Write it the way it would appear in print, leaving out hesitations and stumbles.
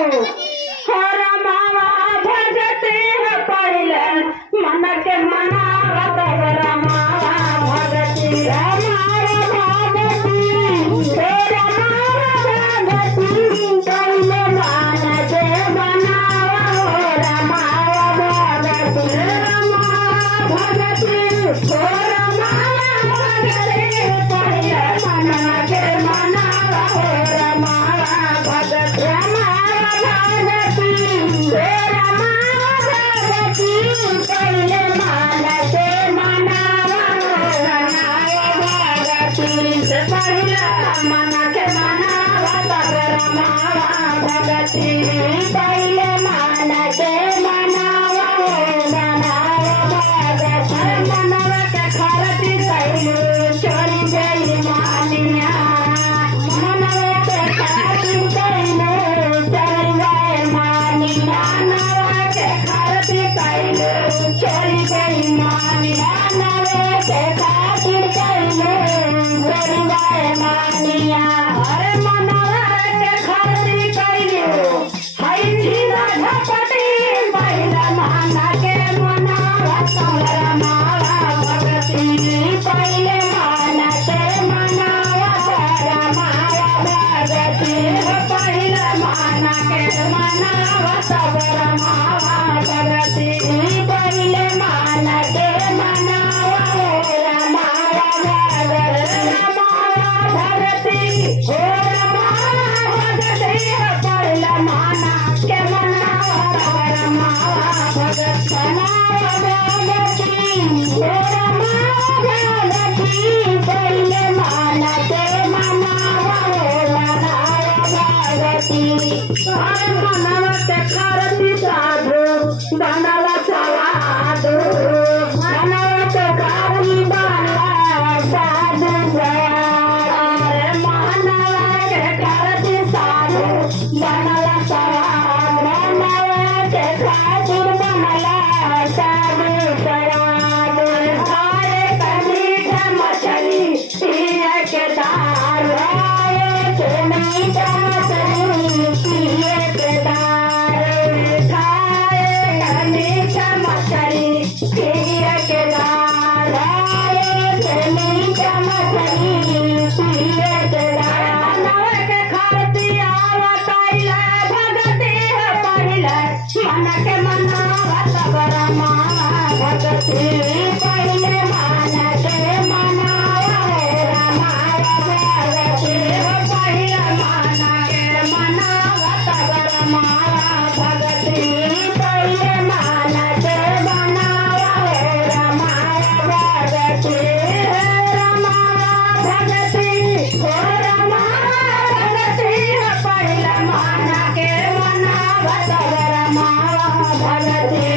रमावा भगती पहिले मन के मनावत रमावा भगती रमावा भगती रमावा भगती पहिले मन के मनावा रमावा भगती रमावा भगती रमावा भगती पहिले मन के मनावा रमावा भगती रमावा भगती पहिले मन के मनावा रमावा भगती पहिले मन के मनावा रमावा भगती पहिले मन के मनावा रमावा भगती मनवा के खरती कैलू चोरी गई मानिया मनवा के खरती कैलू चोरी गई मानिया नवा के खरती कैलू चोरी गई मानिया नवा के खरती कैलू चोरी गई मानिया अरे मनवा के खरती कैलू हई जीना झपटी पहिला माना के मनावा रमावा भगती पहिले माना के मनावा रमावा भगती पहिले माना के मनावा रमावा भगती पहिले माना के मनावा रमावा भगती रमावा भगती पहिले माना के मनावा रमावा भगती रमावा भगती पहिले माना के मनावा रमावा भगती मनवा के खरती साधु बनला साधु मनवा के खरती बनला साधु मनवा के खरती साधु बनला साधु मनवा के खरती बनला साधु खाए का मीठा मछली पिए के दाल खाए के मीठा मछली पिए के दाल खाए का मीठा मछली पिए के दाल खाए के मीठा मछली पिए के दाल नवा के खरती आवत आइला भगती पहिले मन के मनावा रमावा भगती पहिले मन के मनावा रमावा भगती पहिले मन के मनावा रमावा भगती पहिले मन के मनावा रमावा भगती रमावा भगती रमावा भगती पहिले मन के मनावा रमावा भगती